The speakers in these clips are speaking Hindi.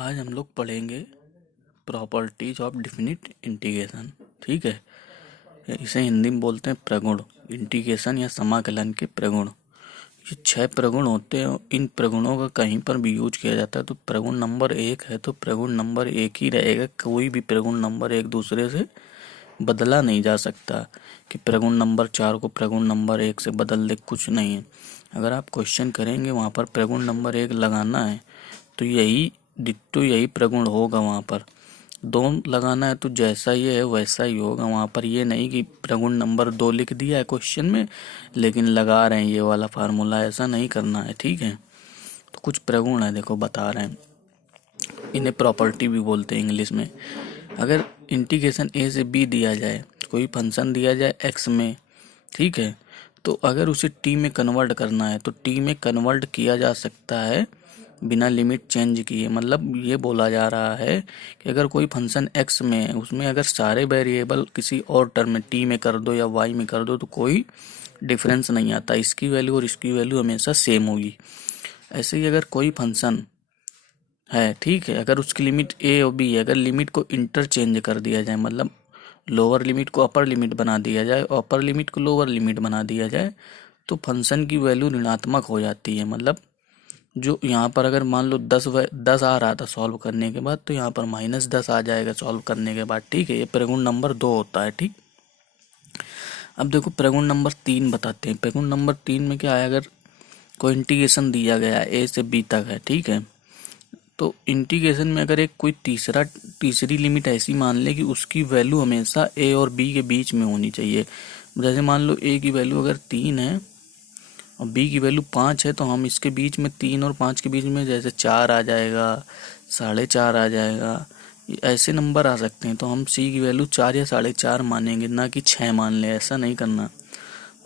आज हम लोग पढ़ेंगे प्रॉपर्टीज ऑफ डिफिनिट इंटीग्रेशन। ठीक है, इसे हिंदी में बोलते हैं प्रगुण। इंटीग्रेशन या समाकलन के प्रगुण, ये 6 प्रगुण होते हैं। इन प्रगुणों का कहीं पर भी यूज किया जाता है तो प्रगुण नंबर 1 है तो प्रगुण नंबर 1 ही रहेगा। कोई भी प्रगुण नंबर एक दूसरे से बदला नहीं जा सकता कि प्रगुण नंबर 4 को प्रगुण नंबर 1 से बदल दे, कुछ नहीं है। अगर आप क्वेश्चन करेंगे वहाँ पर प्रगुण नंबर 1 लगाना है तो यही डिट्टो यही प्रगुण होगा। वहाँ पर 2 लगाना है तो जैसा ये है वैसा ही होगा। वहाँ पर ये नहीं कि प्रगुण नंबर 2 लिख दिया है क्वेश्चन में लेकिन लगा रहे हैं ये वाला फार्मूला, ऐसा नहीं करना है। ठीक है, तो कुछ प्रगुण है, देखो बता रहे हैं। इन्हें प्रॉपर्टी भी बोलते हैं इंग्लिश में। अगर इंटीग्रेशन ए से बी दिया जाए, कोई फंक्शन दिया जाए एक्स में, ठीक है, तो अगर उसे टी में कन्वर्ट करना है तो टी में कन्वर्ट किया जा सकता है बिना लिमिट चेंज किए। मतलब ये बोला जा रहा है कि अगर कोई फंक्शन एक्स में है, उसमें अगर सारे वेरिएबल किसी और टर्म में टी में कर दो या वाई में कर दो तो कोई डिफरेंस नहीं आता, इसकी वैल्यू और इसकी वैल्यू हमेशा सेम होगी। ऐसे ही अगर कोई फंक्शन है, ठीक है, अगर उसकी लिमिट ए और बी है, अगर लिमिट को इंटरचेंज कर दिया जाए, मतलब लोअर लिमिट को अपर लिमिट बना दिया जाए और अपर लिमिट को लोअर लिमिट बना दिया जाए तो फंक्शन की वैल्यू ऋणात्मक हो जाती है। मतलब जो यहाँ पर अगर मान लो 10 आ रहा था सॉल्व करने के बाद तो यहाँ पर -10 आ जाएगा सॉल्व करने के बाद। ठीक है, ये प्रगुण नंबर 2 होता है। ठीक, अब देखो प्रगुण नंबर 3 बताते हैं। प्रगुण नंबर 3 में क्या है, अगर कोई इंटीग्रेशन दिया गया ए से बी तक है, ठीक है, तो इंटीग्रेशन में अगर एक कोई तीसरी लिमिट ऐसी मान ले कि उसकी वैल्यू हमेशा ए और बी के बीच में होनी चाहिए। जैसे मान लो ए की वैल्यू अगर 3 है और बी की वैल्यू 5 है तो हम इसके बीच में 3 और 5 के बीच में जैसे 4 आ जाएगा, 4.5 आ जाएगा, ऐसे नंबर आ सकते हैं। तो हम सी की वैल्यू 4 या 4.5 मानेंगे, ना कि 6 मान ले। ऐसा नहीं करना,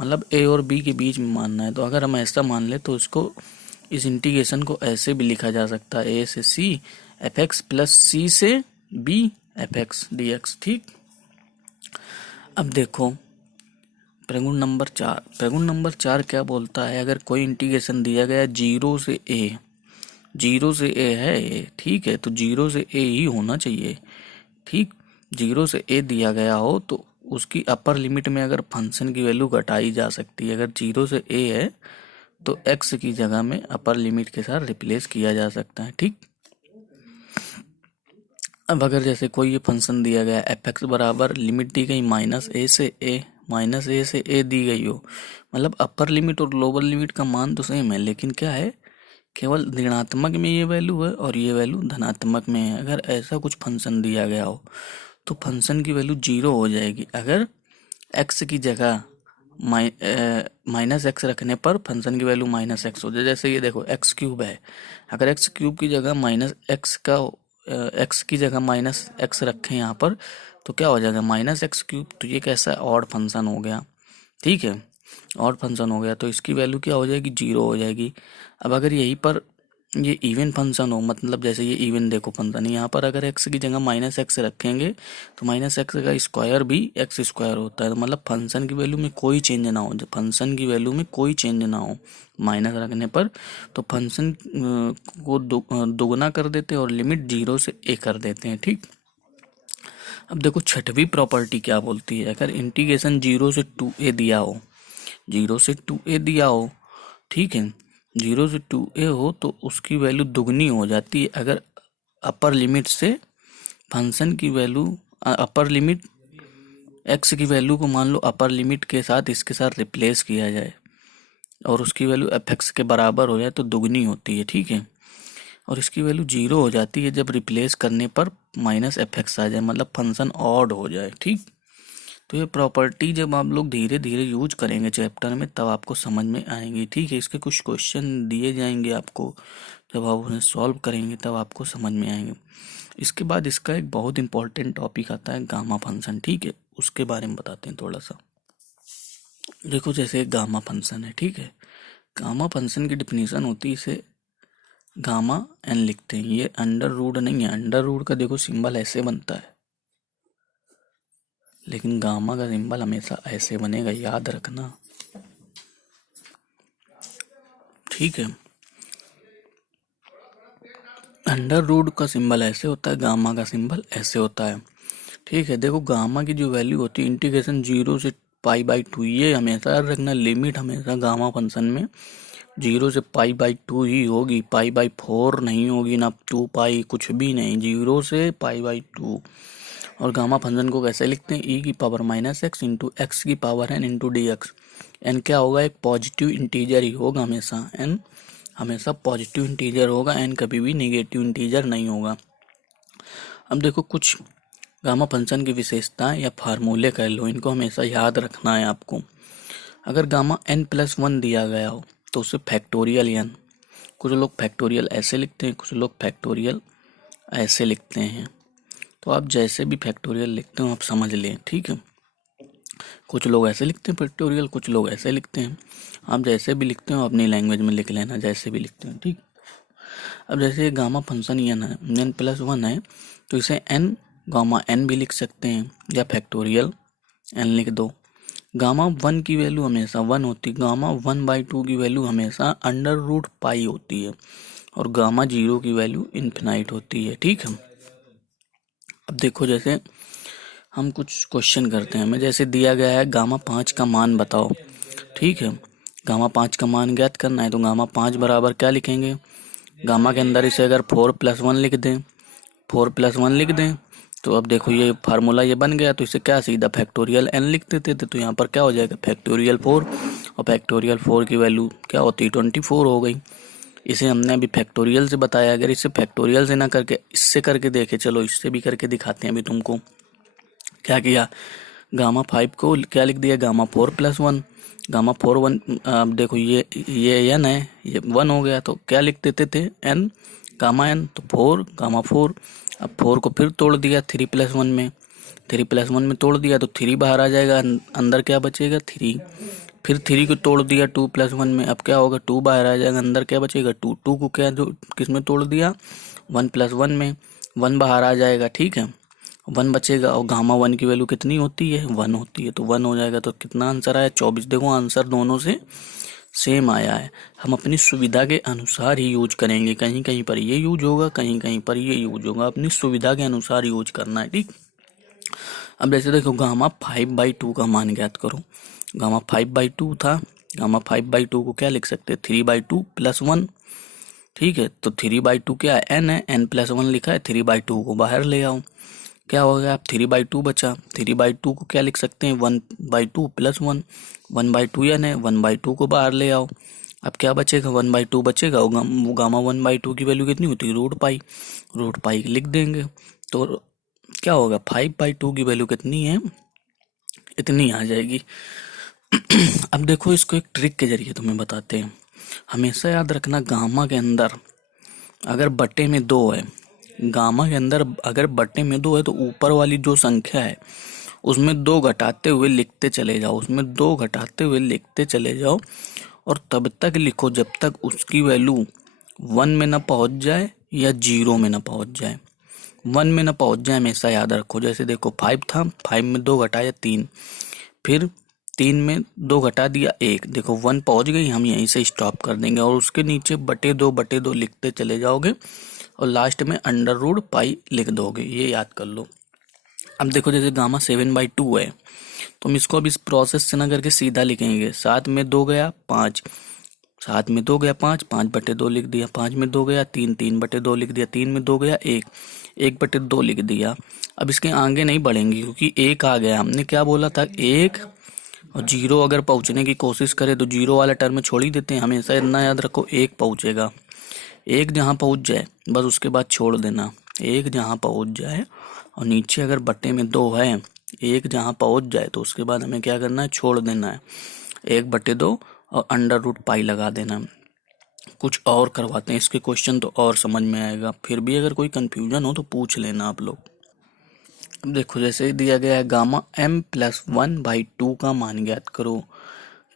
मतलब ए और बी के बीच में मानना है। तो अगर हम ऐसा मान ले तो इसको इस इंटीग्रेशन को ऐसे भी लिखा जा सकता है, ए से C F X plus C से B F X D X. ठीक, अब देखो प्रगुण नंबर 4 क्या बोलता है, अगर कोई इंटीग्रेशन दिया गया 0 से ए, 0 से ए है ए, ठीक है, तो 0 से ए ही होना चाहिए। ठीक, 0 से ए दिया गया हो तो उसकी अपर लिमिट में अगर फंक्शन की वैल्यू घटाई जा सकती है। अगर 0 से ए है तो एक्स की जगह में अपर लिमिट के साथ रिप्लेस किया जा सकता है। ठीक, अब अगर जैसे कोई ये फंक्शन दिया गया एफ एक्स बराबर लिमिट दी गई माइनस ए से ए दी गई हो, मतलब अपर लिमिट और लोअर लिमिट का मान तो सेम है लेकिन क्या है, केवल ऋणात्मक में ये वैल्यू है और ये वैल्यू धनात्मक में है। अगर ऐसा कुछ फंक्शन दिया गया हो तो फंक्शन की वैल्यू 0 हो जाएगी। अगर एक्स की जगह माइनस एक्स रखने पर फंक्शन की वैल्यू -x हो जाए। जैसे ये देखो एक्स क्यूब है, अगर एक्स क्यूब की जगह एक्स की जगह -x रखें यहाँ पर तो क्या हो जाएगा -x³। तो ये कैसा ऑड फंक्शन हो गया, ठीक है, ऑड फंक्शन हो गया तो इसकी वैल्यू क्या हो जाएगी, 0 हो जाएगी। अब अगर यहीं पर ये इवन फंक्शन हो, मतलब जैसे ये इवन देखो फंक्शन, यहाँ पर अगर x की जगह -x रखेंगे तो -x का स्क्वायर भी x² होता है। तो मतलब फंक्शन की वैल्यू में कोई चेंज ना हो, जब फंक्शन की वैल्यू में कोई चेंज ना हो माइनस रखने पर तो फंक्शन को दोगुना कर देते हैं और लिमिट 0 से a कर देते हैं। ठीक, अब देखो छठवीं प्रॉपर्टी क्या बोलती है, अगर इंटीग्रेशन 0 से 2a दिया हो, 0 से 2a दिया हो, ठीक है, 0 से 2a हो तो उसकी वैल्यू दुगनी हो जाती है अगर अपर लिमिट से फंक्शन की वैल्यू अपर लिमिट एक्स की वैल्यू को मान लो अपर लिमिट के साथ इसके साथ रिप्लेस किया जाए और उसकी वैल्यू एफ एक्स के बराबर हो जाए तो दुगनी होती है। ठीक है, और इसकी वैल्यू 0 हो जाती है जब रिप्लेस करने पर -f(x) आ जाए, मतलब फंक्शन ऑड हो जाए। ठीक, तो ये प्रॉपर्टी जब आप लोग धीरे धीरे यूज करेंगे चैप्टर में तब आपको समझ में आएंगी। ठीक है, इसके कुछ क्वेश्चन दिए जाएंगे आपको, जब आप उन्हें सॉल्व करेंगे तब आपको समझ में आएंगे। इसके बाद इसका एक बहुत इंपॉर्टेंट टॉपिक आता है गामा फंक्शन। ठीक है, उसके बारे में बताते हैं थोड़ा सा। देखो जैसे एक गामा फंक्शन है, ठीक है, गामा फंक्शन की डिफिनीशन होती है, इसे गामा एन लिखते हैं। ये अंडर रूट नहीं है, अंडर रूट का देखो सिंबल ऐसे बनता है लेकिन गामा का सिंबल हमेशा ऐसे बनेगा, याद रखना। ठीक है, अंडर रूट का सिंबल ऐसे होता है, गामा का सिंबल ऐसे होता है। ठीक है, देखो गामा की जो वैल्यू होती है इंटीग्रेशन 0 से π/2, ये हमेशा याद रखना, लिमिट हमेशा गामा फंक्शन में 0 से π/2 ही होगी, π/4 नहीं होगी, ना 2π, कुछ भी नहीं, 0 से π/2। और गामा फंक्शन को कैसे लिखते हैं, e⁻⁻x इंटू एक्स की power n into dx। n क्या होगा, एक पॉजिटिव इंटीजर ही होगा हमेशा, n हमेशा पॉजिटिव इंटीजर होगा, n कभी भी नेगेटिव इंटीजर नहीं होगा। अब देखो कुछ गामा फंक्शन की विशेषताएं या फार्मूले कह लो, इनको हमेशा याद रखना है आपको। अगर गामा n+1 दिया गया हो तो उसे फैक्टोरियल n, कुछ लोग फैक्टोरियल ऐसे लिखते हैं, कुछ लोग फैक्टोरियल ऐसे लिखते हैं, तो आप जैसे भी फैक्टोरियल लिखते हो आप समझ लें, ठीक है। कुछ लोग ऐसे लिखते हैं फैक्टोरियल, कुछ लोग ऐसे लिखते हैं, आप जैसे भी लिखते हो अपनी लैंग्वेज में लिख लेना, जैसे भी लिखते हैं, ठीक। अब जैसे गामा फंक्शन n+1 है तो इसे n गामा n भी लिख सकते हैं या फैक्टोरियल n लिख दो। गामा 1 की वैल्यू हमेशा 1 होती है, गामा 1/2 की वैल्यू हमेशा √π होती है, और गामा 0 की वैल्यू इन्फिनाइट होती है, ठीक है। अब देखो जैसे हम कुछ क्वेश्चन करते हैं, हमें जैसे दिया गया है गामा 5 का मान बताओ, ठीक है। गामा 5 का मान ज्ञात करना है तो गामा 5 बराबर क्या लिखेंगे, गामा के अंदर इसे अगर 4+1 लिख दें, 4+1 लिख दें तो अब देखो ये फार्मूला ये बन गया, तो इसे क्या सीधा फैक्टोरियल n लिख देते थे, तो यहाँ पर क्या हो जाएगा फैक्टोरियल 4, और फैक्टोरियल 4 की वैल्यू क्या होती है 24 हो गई। इसे हमने अभी फैक्टोरियल से बताया, अगर इसे फैक्टोरियल से ना करके इससे करके देखे, चलो इससे भी करके दिखाते हैं अभी तुमको। क्या किया, गामा 5 को क्या लिख दिया, गामा 4+1, गामा 4 1, अब देखो ये n है, ये 1 हो गया, तो क्या लिख देते थे n गामा n, तो 4 गामा 4। अब 4 को फिर तोड़ दिया 3+1 में, 3+1 में तोड़ दिया तो 3 बाहर आ जाएगा, अंदर क्या बचेगा 3। फिर 3 को तोड़ दिया 2+1 में, अब क्या होगा 2 बाहर आ जाएगा, अंदर क्या बचेगा 2। 2 को क्या जो किस में तोड़ दिया 1+1 में, 1 बाहर आ जाएगा, ठीक है, 1 बचेगा, और गामा 1 की वैल्यू कितनी होती है 1 होती है, तो 1 हो जाएगा, तो कितना आंसर आया 24। देखो आंसर दोनों से सेम आया है। हम अपनी सुविधा के अनुसार ही यूज करेंगे, कहीं कहीं पर ये यूज होगा, कहीं कहीं पर ये यूज होगा, अपनी सुविधा के अनुसार यूज करना है, ठीक। अब जैसे देखो गामा 5/2 का मान ज्ञात करो, गामा 5/2 था, गामा 5/2 को क्या लिख सकते हैं 3/2+1, ठीक है। तो 3/2 क्या है n है, n+1 लिखा है, 3/2 को बाहर ले आओ, क्या हो गया 3/2 बचा, 3/2 को क्या लिख सकते हैं 1/2+1, 1/2 n है, 1/2 को बाहर ले आओ, अब क्या बचेगा 1/2 बचेगा, वो गामा 1/2 की वैल्यू कितनी होती है √π लिख देंगे, तो क्या होगा 5/2 की वैल्यू कितनी है, इतनी आ जाएगी। अब देखो इसको एक ट्रिक के जरिए तुम्हें बताते हैं, हमेशा याद रखना गामा के अंदर अगर बटे में 2 है, गामा के अंदर अगर बटे में 2 है तो ऊपर वाली जो संख्या है उसमें 2 घटाते हुए लिखते चले जाओ, उसमें 2 घटाते हुए लिखते चले जाओ, और तब तक लिखो जब तक उसकी वैल्यू 1 में ना पहुंच जाए या 0 में ना पहुंच जाए, 1 में ना पहुंच जाए हमेशा याद रखो। जैसे देखो 5 था, 5 में 2 घटाया 3, फिर 3 में 2 घटा दिया 1, देखो 1 पहुंच गई, हम यहीं से स्टॉप कर देंगे, और उसके नीचे बटे दो लिखते चले जाओगे, और लास्ट में √π लिख दोगे, ये याद कर लो। अब देखो जैसे गामा 7/2 है, तो हम इसको अब इस प्रोसेस से ना करके सीधा लिखेंगे, 7 में 2 गया 5, 7 में 2 गया 5, 5/2 लिख दिया, 5 में 2 गया 3, 3/2 लिख दिया, 3 में 2 गया 1, 1/2 लिख दिया। अब इसके आगे नहीं बढ़ेंगे क्योंकि 1 आ गया, हमने क्या बोला था 1 और 0 अगर पहुंचने की कोशिश करे तो 0 वाला टर्म छोड़ ही देते हैं, हमेशा इतना याद रखो 1 पहुंचेगा, 1 जहाँ पहुंच जाए बस उसके बाद छोड़ देना, 1 जहाँ पहुंच जाए, और नीचे अगर बटे में 2 है, 1 जहाँ पहुंच जाए तो उसके बाद हमें क्या करना है छोड़ देना है 1/2 और √π लगा देना। कुछ और करवाते हैं इसके क्वेश्चन तो और समझ में आएगा, फिर भी अगर कोई कंफ्यूजन हो तो पूछ लेना आप लोग। अब देखो जैसे दिया गया है गामा m+1/2 का मान ज्ञात करो,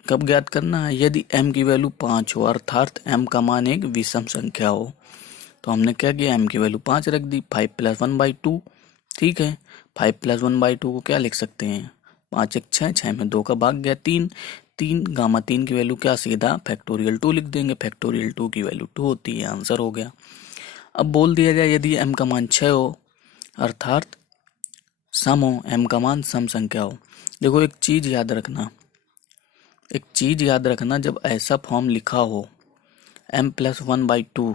कब ज्ञात करना है यदि m की वैल्यू 5 हो, अर्थात m का मान एक विषम संख्या हो। तो हमने क्या किया m की वैल्यू 5 रख दी, 5+1/2, ठीक है। 5+1/2 को क्या लिख सकते हैं 5 1 6, 6 में 2 का भाग गया 3, 3 गामा 3 की वैल्यू क्या सीधा फैक्टोरियल 2 लिख देंगे, फैक्टोरियल 2 की वैल्यू 2 होती है, आंसर हो गया। अब बोल दिया जाए यदि m का मान 6 हो अर्थात सम हो, m का मान सम संख्या हो। देखो एक चीज याद रखना, जब ऐसा फॉर्म लिखा हो m+1/2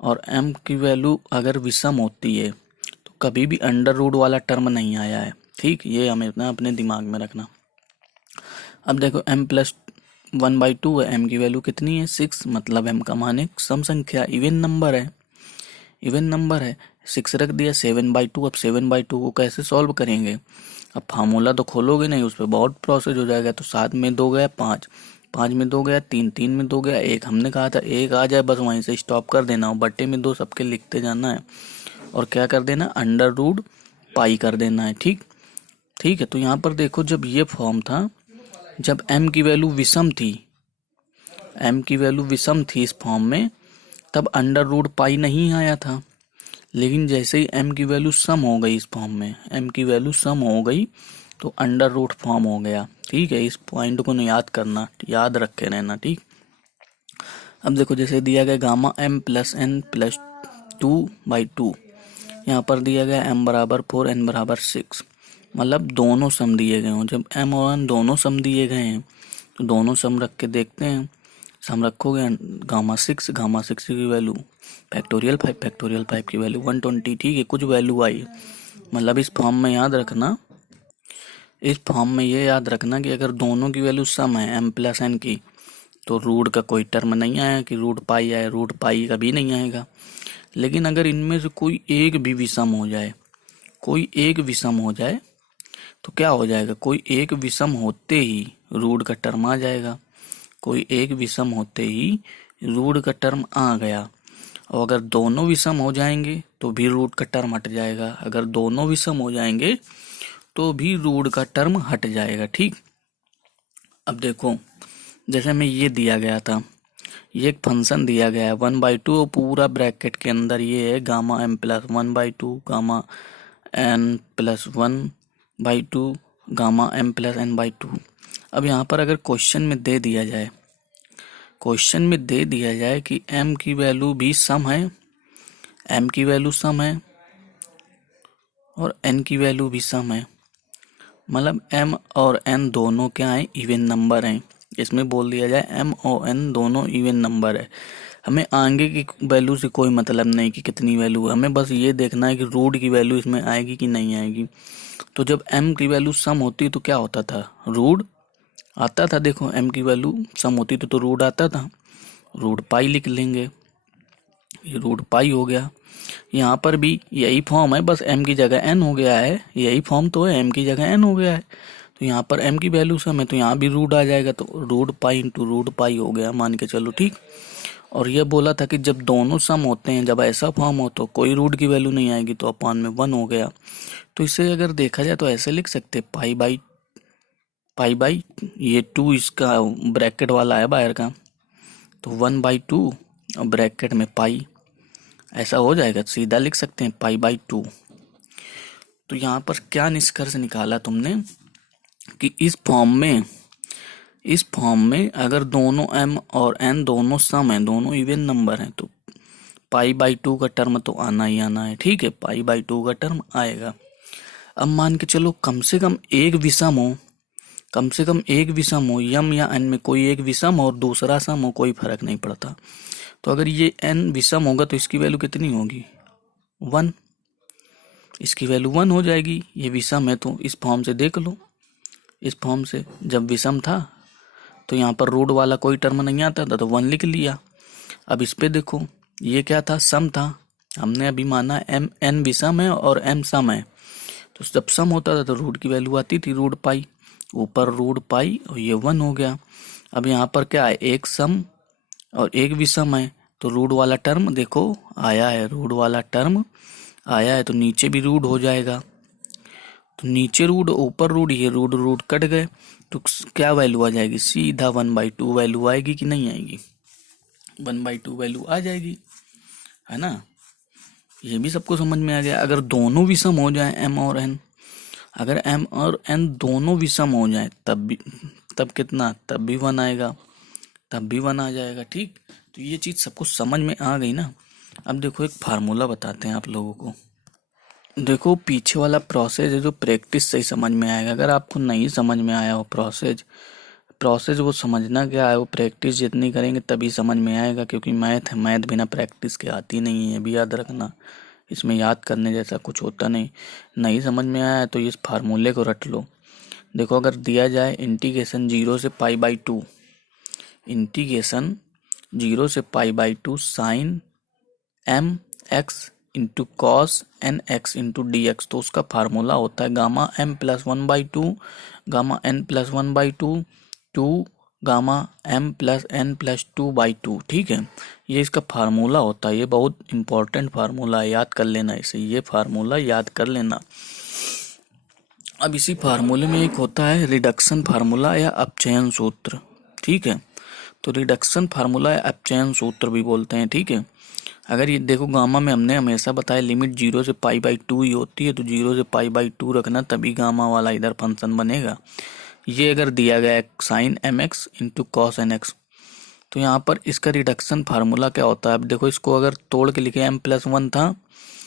और m की वैल्यू अगर विषम होती है तो कभी भी अंडर रूट वाला टर्म नहीं आया है, ठीक, ये हमें अपने दिमाग में रखना। अब देखो m+1/2 है, m की वैल्यू कितनी है 6, मतलब m का मान एक सम संख्या इवन नंबर है 6 रख दिया 7/2। अब 7/2 को कैसे सॉल्व करेंगे, अब फार्मूला तो खोलोगे नहीं, उस पर बहुत प्रोसेस हो जाएगा। तो 7 में 2 गया 5, 5 में 2 गया 3, 3 में 2 गया 1, हमने कहा था 1 आ जाए बस वहीं से स्टॉप कर देना, और बट्टे में 2 सबके लिखते जाना है और क्या कर देना, अंडर रूट पाई कर देना है, ठीक है। तो यहाँ पर देखो जब ये फॉर्म था, जब m की वैल्यू विषम थी इस फॉर्म में, तब अंडर रूट पाई नहीं आया था। लेकिन जैसे ही m की वैल्यू सम हो गई इस फॉर्म में, m की वैल्यू सम हो गई तो अंडर रूट फॉर्म हो गया, ठीक है। इस पॉइंट को याद रखे रहना, ठीक। अब देखो जैसे दिया गया गामा m+n+2/2, यहाँ पर दिया गया m बराबर 4 n बराबर 6, मतलब दोनों सम दिए गए हों। जब m और n दोनों सम दिए गए हैं तो दोनों सम रख के देखते हैं। सम रखोगे गामा 6 की वैल्यू फैक्टोरियल 5 की वैल्यू 120, ठीक है, कुछ वैल्यू आई। मतलब इस फॉर्म में ये याद रखना कि अगर दोनों की वैल्यू सम है m+n की, तो रूट का कोई टर्म नहीं आया कि रूट पाई आए, रूट पाई कभी नहीं आएगा। लेकिन अगर इनमें से कोई एक विषम हो जाए तो क्या हो जाएगा, कोई एक विषम होते ही रूट का टर्म आ जाएगा, आ गया। और अगर दोनों विषम हो जाएंगे तो भी रूट का टर्म हट जाएगा, ठीक। अब देखो जैसे हमें ये दिया गया था, ये एक फंक्शन दिया गया है 1/2, पूरा ब्रैकेट के अंदर ये है gamma m+1/2, gamma n+1/2, gamma m+n/2। अब यहाँ पर अगर क्वेश्चन में दे दिया जाए कि m की वैल्यू भी सम है, और n की वैल्यू भी सम है, मतलब m और n दोनों क्या है, इवन नंबर हैं। इसमें बोल दिया जाए m और n दोनों इवन नंबर है। हमें आगे की वैल्यू से कोई मतलब नहीं कि कितनी वैल्यू है, हमें बस ये देखना है कि रूट की वैल्यू इसमें आएगी कि नहीं आएगी। तो जब m की वैल्यू सम होती तो क्या होता था, रूट आता था। देखो m की वैल्यू सम होती तो रूट आता था, रूट पाई लिख लेंगे, ये रूट पाई हो गया। यहाँ पर भी यही फॉर्म है, बस m की जगह n हो गया है, यही फॉर्म तो है, m की जगह n हो गया है। तो यहाँ पर m की वैल्यू सम है तो यहाँ भी रूट आ जाएगा, तो root pi into root pi हो गया, मान के चलो, ठीक। और ये बोला था कि जब दोनों सम होते हैं, जब ऐसा फॉर्म हो तो कोई रूट की वैल्यू नहीं आएगी, तो अपान में 1 हो गया। तो इसे अगर देखा जाए तो ऐसे लिख सकते पाई बाई ये 2 इसका ब्रैकेट वाला है बाहर का, तो 1/2 और ब्रैकेट में पाई, ऐसा हो जाएगा, सीधा लिख सकते हैं पाई/2। तो यहाँ पर क्या निष्कर्ष निकाला तुमने कि इस फॉर्म में अगर दोनों m और n दोनों सम हैं, दोनों इवन नंबर हैं, तो पाई/2 का टर्म तो आना ही आना है, ठीक है, पाई/2 का टर्म आएगा। अब मान के चलो कम से कम एक विषम हो, m या n में कोई एक विषम और दूसरा सम हो, कोई फर्क नहीं पड़ता। तो अगर ये n विषम होगा तो इसकी वैल्यू कितनी होगी, 1, इसकी वैल्यू 1 हो जाएगी। ये विषम है तो इस फॉर्म से देख लो, इस फॉर्म से जब विषम था तो यहाँ पर रूट वाला कोई टर्म नहीं आता था तो 1 लिख लिया। अब इस पे देखो, ये क्या था, सम था, हमने अभी माना n विषम है और m सम है, तो जब सम होता था तो रूट की वैल्यू आती थी रूट पाई, ऊपर रूट पाई और ये 1 हो गया। अब यहाँ पर क्या है, एक सम और एक विषम है, तो रूट वाला टर्म देखो आया है, तो नीचे भी रूट हो जाएगा, तो नीचे रूट ऊपर रूट, ये रूट कट गए, तो क्या वैल्यू आ जाएगी, सीधा 1/2 वैल्यू आएगी कि नहीं आएगी, 1/2 वैल्यू आ जाएगी, है ना। ये भी सबको समझ में आ गया। अगर दोनों विषम हो जाए m और n, अगर m और n दोनों विषम हो जाए तब कितना, तब भी 1 आएगा, तब भी 1 आ जाएगा, ठीक। तो ये चीज सबको समझ में आ गई ना। अब देखो एक फार्मूला बताते हैं आप लोगों को। देखो पीछे वाला प्रोसेस है जो प्रैक्टिस से ही समझ में आएगा। अगर आपको नहीं समझ में आया हो प्रोसेस प्रोसेस वो समझना क्या है, वो प्रैक्टिस जितनी करेंगे तभी समझ में आएगा, क्योंकि मैथ है, मैथ बिना प्रैक्टिस के आती नहीं है, भी याद रखना। इसमें याद करने जैसा कुछ होता नहीं। नहीं समझ में आया तो इस फार्मूले को रट लो। देखो अगर दिया जाए इंटीग्रेशन 0 से π/2, इंटीग्रेशन 0 से π/2 sine M x into cos N x into d x, तो उसका फार्मूला होता है gamma m plus 1/2 gamma n plus 1/2 two gamma m plus n plus 2/2। ठीक है, ये इसका फार्मूला होता है। ये बहुत इंपॉर्टेंट फार्मूला है, याद कर लेना इसे, ये फार्मूला याद कर लेना। अब इसी फार्मूले में एक होता है रिडक्शन फार्मूला या अपचयन सूत्र। ठीक है, तो रिडक्शन फार्मूला या अपचयन सूत्र भी बोलते हैं। ठीक है, अगर ये देखो गामा में हमने हमेशा बताया लिमिट 0 से π/2 ही होती है, तो 0 से π/2 रखना, तभी गामा वाला इधर फंक्शन बनेगा। ये अगर दिया गया है sine M x into cos N X, तो यहाँ पर इसका रिडक्शन फार्मूला क्या होता है। अब देखो इसको अगर तोड़ के लिखे m+1 था,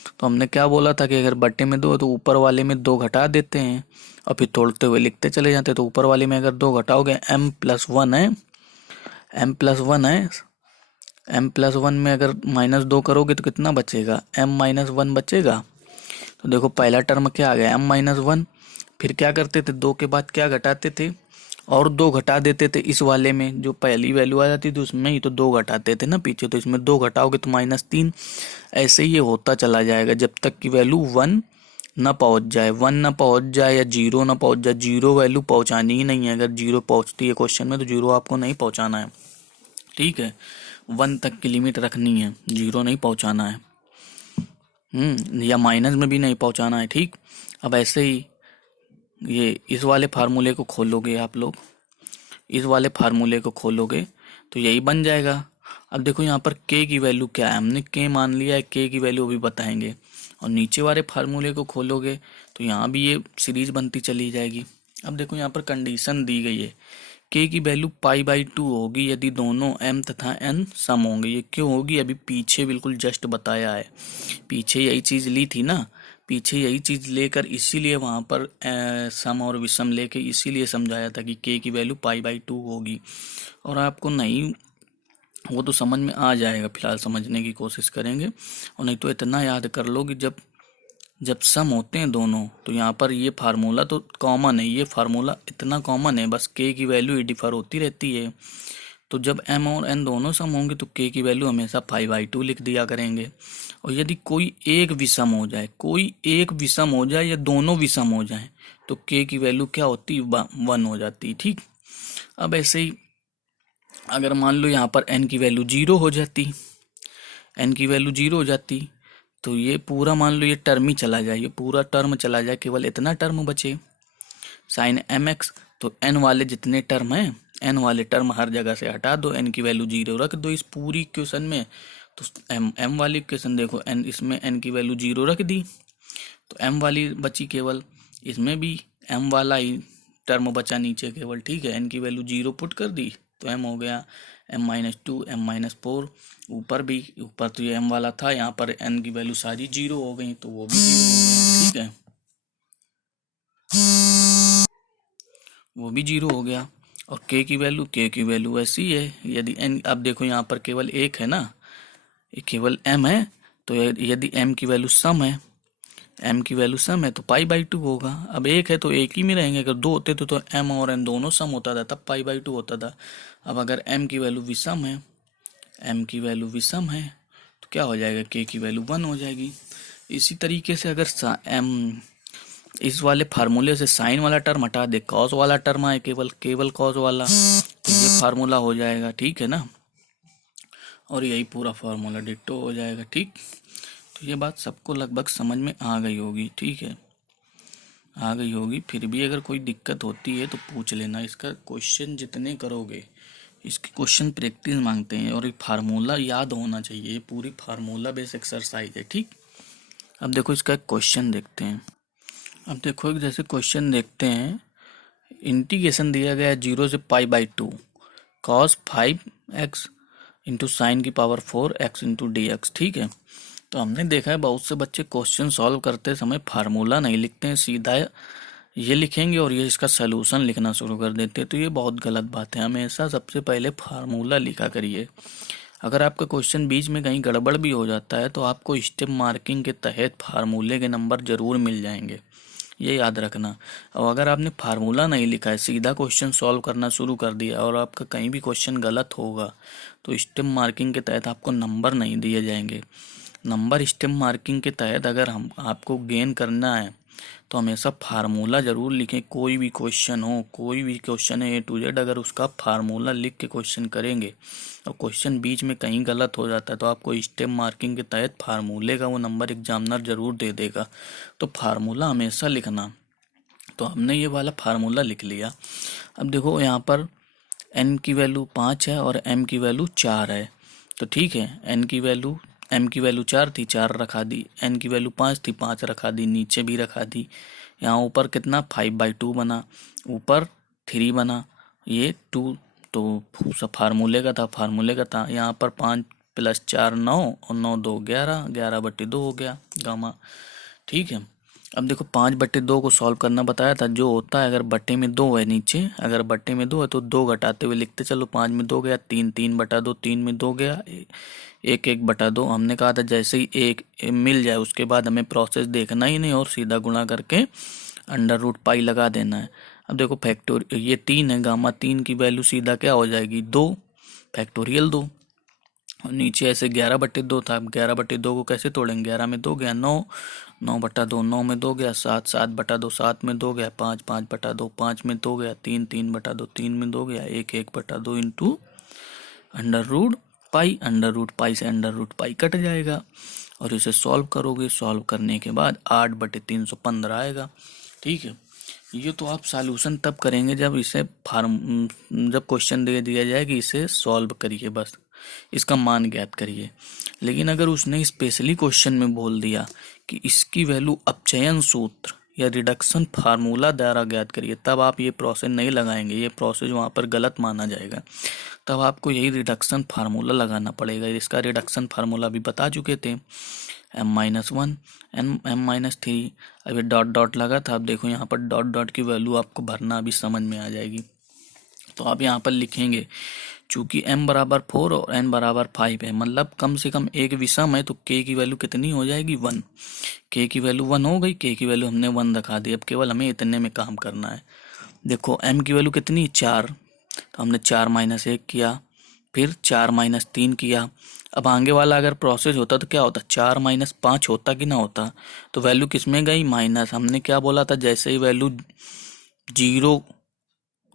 तो हमने क्या बोला था कि अगर बट्टे में 2 तो ऊपर वाले में 2 घटा देते हैं और फिर तोड़ते हुए लिखते चले जाते हैं। तो ऊपर वाले में अगर 2 घटाओगे m+1 है, m+1 है, m+1 में अगर -2 करोगे तो कितना बचेगा, m-1 बचेगा। तो देखो पहला टर्म क्या आ गया, m-1। फिर क्या करते थे, 2 के बाद क्या घटाते थे, और 2 घटा देते थे इस वाले में, जो पहली वैल्यू आ जाती थी उसमें ही तो 2 घटाते थे ना पीछे, तो इसमें 2 घटाओगे तो -3। ऐसे ही ये होता चला जाएगा जब तक कि वैल्यू 1 ना पहुंच जाए, 1 ना पहुंच जाए या 0 ना पहुंच जाए। 0 वैल्यू पहुंचानी ही नहीं है, अगर 0 पहुंचती है क्वेश्चन में तो 0 आपको नहीं पहुंचाना है। ठीक है, 1 तक की लिमिट रखनी है, 0 नहीं पहुंचाना है। या माइनस में भी नहीं पहुंचाना है। ठीक, अब ऐसे ही ये इस वाले फार्मूले को खोलोगे आप लोग, इस वाले फार्मूले को खोलोगे तो यही बन जाएगा। अब देखो यहाँ पर k की वैल्यू क्या है, हमने k मान लिया है, k की वैल्यू अभी बताएंगे। और नीचे वाले फार्मूले को खोलोगे तो यहाँ भी ये सीरीज बनती चली जाएगी। अब देखो यहाँ पर कंडीशन दी गई है, k की वैल्यू π/2 होगी यदि दोनों m तथा n सम होंगे। ये क्यों होगी, अभी पीछे बिल्कुल जस्ट बताया है, पीछे यही चीज ली थी ना, पीछे यही चीज लेकर इसीलिए वहां पर सम और विषम लेके इसीलिए समझाया था कि k की वैल्यू π/2 होगी। और आपको नहीं वो तो समझ में आ जाएगा, फिलहाल समझने की कोशिश करेंगे। और नहीं तो इतना याद कर लो कि जब जब सम होते हैं दोनों, तो यहाँ पर ये फार्मूला तो कॉमन है, ये फार्मूला इतना कॉमन है, बस k की वैल्यू ही डिफर होती रहती है। तो जब m और n दोनों सम होंगे तो k की वैल्यू हमेशा 5/2 लिख दिया करेंगे। और यदि कोई एक विषम हो जाए, कोई एक विषम हो जाए या दोनों विषम हो जाए, तो k की वैल्यू क्या होती, 1 हो जाती। ठीक, अब ऐसे ही अगर मान लो यहाँ पर n की वैल्यू 0 हो जाती, n की वैल्यू 0 हो जाती, तो ये पूरा मान लो ये टर्म ही चला जाए, ये पूरा टर्म चला जाए, केवल इतना टर्म बचे साइन एम एक्स। तो n वाले जितने टर्म हैं, n वाले टर्म हर जगह से हटा दो, n की वैल्यू 0 रख दो इस पूरी इक्वेशन में। तो m वाली इक्वेशन देखो, n इसमें n की वैल्यू 0 रख दी तो m वाली बची केवल, इसमें भी m वाला ही टर्म बचा नीचे केवल। ठीक है, n की वैल्यू 0 पुट कर दी तो m हो गया m-2 m-4। ऊपर भी, ऊपर तो ये m वाला था, यहाँ पर n की वैल्यू सारी 0 हो गई तो वो भी 0 हो गया। ठीक है, वो भी 0 हो गया। और k की वैल्यू ऐसी है, यदि n, अब देखो यहाँ पर केवल एक है ना, ये केवल m है, तो यदि m की वैल्यू सम है, m की वैल्यू सम है तो π/2 होगा। अब एक है तो एक ही में रहेंगे, अगर 2 होते तो m और n दोनों सम होता था तब π/2 होता था। अब अगर m की वैल्यू विषम है, m की वैल्यू विषम है तो क्या हो जाएगा, k की वैल्यू 1 हो जाएगी। इसी तरीके से अगर m इस वाले फार्मूले से साइन वाला टर्म हटा दे, कॉस वाला टर्म आए, केवल केवल कॉस वाला, तो ये फार्मूला हो जाएगा। ठीक है ना, और यही पूरा फार्मूला डिट्टो हो जाएगा। ठीक, तो ये बात सबको लगभग समझ में आ गई होगी। ठीक है, आ गई होगी। फिर भी अगर कोई दिक्कत होती है तो पूछ लेना, इसका क्वेश्चन जितने करोगे इसके क्वेश्चन प्रैक्टिस मांगते हैं, और ये फार्मूला याद होना चाहिए, ये पूरी फार्मूला बेस एक्सरसाइज है। ठीक, अब देखो इसका एक क्वेश्चन देखते हैं। अब देखो एक जैसे क्वेश्चन देखते हैं, इंटीग्रेशन दिया गया है 0 से π/2 cos 5x इंटू साइन की power 4 x into d X. ठीक है, तो हमने देखा है बहुत से बच्चे क्वेश्चन सॉल्व करते समय फार्मूला नहीं लिखते हैं, सीधा ये लिखेंगे और ये इसका सलूशन लिखना शुरू कर देते हैं। तो ये बहुत गलत बात है, हमेशा सबसे पहले फार्मूला लिखा करिए। अगर आपका क्वेश्चन बीच में कहीं गड़बड़ भी हो जाता है तो आपको स्टेप मार्किंग के तहत फार्मूले के नंबर जरूर मिल जाएंगे, ये याद रखना। और अगर आपने फार्मूला नहीं लिखा है, सीधा क्वेश्चन सॉल्व करना शुरू कर दिया और आपका कहीं भी क्वेश्चन गलत होगा तो स्टेप मार्किंग के तहत आपको नंबर नहीं दिए जाएंगे। नंबर स्टेप मार्किंग के तहत अगर हम आपको गेन करना है तो हमेशा फार्मूला ज़रूर लिखें। कोई भी क्वेश्चन हो, कोई भी क्वेश्चन है A to Z, अगर उसका फार्मूला लिख के क्वेश्चन करेंगे और क्वेश्चन बीच में कहीं गलत हो जाता है तो आपको स्टेप मार्किंग के तहत फार्मूले का वो नंबर एग्जामिनर ज़रूर दे देगा। तो फार्मूला हमेशा लिखना। तो हमने ये वाला फार्मूला लिख लिया। अब देखो यहाँ पर n की वैल्यू 5 है और m की वैल्यू 4 है। तो ठीक है, m की वैल्यू 4 थी, 4 रखा दी। n की वैल्यू 5 थी, 5 रखा दी, नीचे भी रखा दी। यहाँ ऊपर कितना 5/2 बना, ऊपर 3 बना, ये 2 तो फार्मूले का था। यहाँ पर 5 + 4 9 और 9 2 11, 11/2 हो गया गामा। ठीक है, अब देखो 5/2 को सॉल्व करना बताया था। जो होता है अगर बट्टे में 2 है नीचे, अगर बट्टे में 2 है तो 2 घटाते हुए लिखते चलो। 5 में 2 गया 3, 3/2, 3 में 2 गया 1, 1/2। हमने कहा था जैसे ही एक मिल जाए उसके बाद हमें प्रोसेस देखना ही नहीं और सीधा गुणा करके √π लगा देना है। अब देखो फैक्टोरियल, ये 3 है, गामा 3 की वैल्यू सीधा क्या हो जाएगी 2, फैक्टोरियल 2। और नीचे ऐसे 11/2 था, 11/2 को कैसे तोड़ेंगे, 11 में 2 गया 9, 9/2, 9 में 2 गया 7, 7/2, 7 में 2 गया 5, 5/2, 5 में 2 गया 3, 3/2, 3 में 2 गया 1, 1/2 इंटू √π से √π कट जाएगा और इसे सॉल्व करोगे। सॉल्व करने के बाद 8/315 आएगा। ठीक है, ये तो आप सॉल्यूशन तब करेंगे जब जब क्वेश्चन दे दिया जाए कि इसे सॉल्व करिए, बस इसका मान ज्ञात करिए। लेकिन अगर उसने स्पेशली क्वेश्चन में बोल दिया कि इसकी वैल्यू अपचयन सूत्र या रिडक्शन फार्मूला द्वारा ज्ञात करिए, तब आप ये प्रोसेस नहीं लगाएंगे, ये प्रोसेस वहाँ पर गलत माना जाएगा। तब आपको यही रिडक्शन फार्मूला लगाना पड़ेगा। इसका रिडक्शन फार्मूला भी बता चुके थे, m-1 m-3। अभी डॉट डॉट लगा था। अब देखो यहाँ पर डॉट डॉट की वैल्यू आपको भरना अभी समझ में आ जाएगी। तो आप यहाँ पर लिखेंगे चूंकि m = 4 और n = 5 है, मतलब कम से कम एक विषम है, तो k की वैल्यू कितनी हो जाएगी 1। k की वैल्यू 1 हो गई, k की वैल्यू हमने 1 रखा दी। अब केवल हमें इतने में काम करना है। देखो m की वैल्यू कितनी 4, तो हमने 4 - 1 किया, फिर 4 - 3 किया। अब आगे वाला अगर प्रोसेस होता तो क्या होता, 4 - 5 होता कि ना होता। तो वैल्यू किस में गई माइनस। हमने क्या बोला था, जैसे ही वैल्यू 0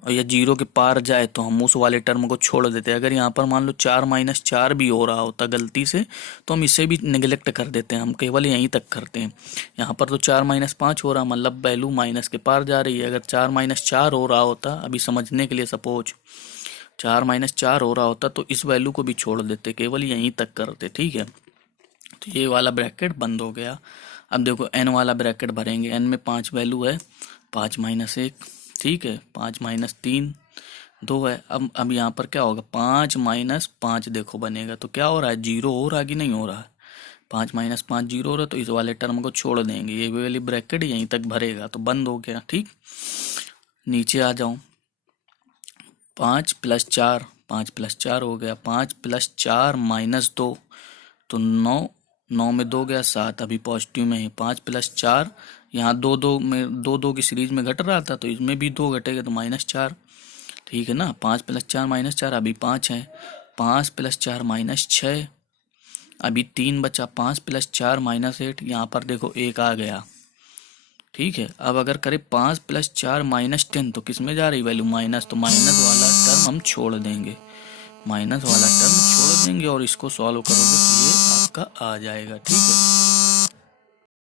या 0 के पार जाए तो हम उस वाले टर्म को छोड़ देते। अगर यहाँ पर मान लो 4 - 4 भी हो रहा होता गलती से तो हम इसे भी निगलेक्ट कर देते हैं, हम केवल यहीं तक करते हैं। यहाँ पर तो 4 - 5 हो रहा, मतलब वैल्यू माइनस के पार जा रही है। अगर 4 - 4 हो रहा होता, अभी समझने के लिए सपोज 4 - 4 हो रहा होता तो इस वैल्यू को भी छोड़ देते, केवल यहीं तक करते। ठीक है, तो ये वाला ब्रैकेट बंद हो गया। अब देखो n वाला ब्रैकेट भरेंगे। n में 5 वैल्यू है, 5 - 1, ठीक है, 5 - 3 2 है। अब यहाँ पर क्या होगा, 5 - 5 देखो बनेगा, तो क्या हो रहा है 0 हो रहा है कि नहीं हो रहा है। 5 - 5 0 हो रहा है, तो इस वाले टर्म को छोड़ देंगे, ये वाली ब्रैकेट यहीं तक भरेगा, तो बंद हो गया। ठीक, नीचे आ जाओ, 5 + 4, 5 + 4 हो गया, 5 + 4 - 2 तो 9, 9 में 2 गया 7, अभी पॉजिटिव में है। 5 + 4, यहाँ 2 2 में 2 2 की सीरीज में घट रहा था तो इसमें भी 2 घटेगा तो -4। ठीक है ना, 5 + 4 - 4, अभी 5 है। 5 + 4 - 6, अभी 3 बचा। 5 + 4 - 8, यहाँ पर देखो 1 आ गया। ठीक है, अब अगर करें 5 + 4 - 10 तो किस में जा रही वैल्यू माइनस, तो माइनस वाला टर्म हम छोड़ देंगे, माइनस वाला टर्म छोड़ देंगे और इसको सॉल्व करोगे तो ये आपका आ जाएगा। ठीक है।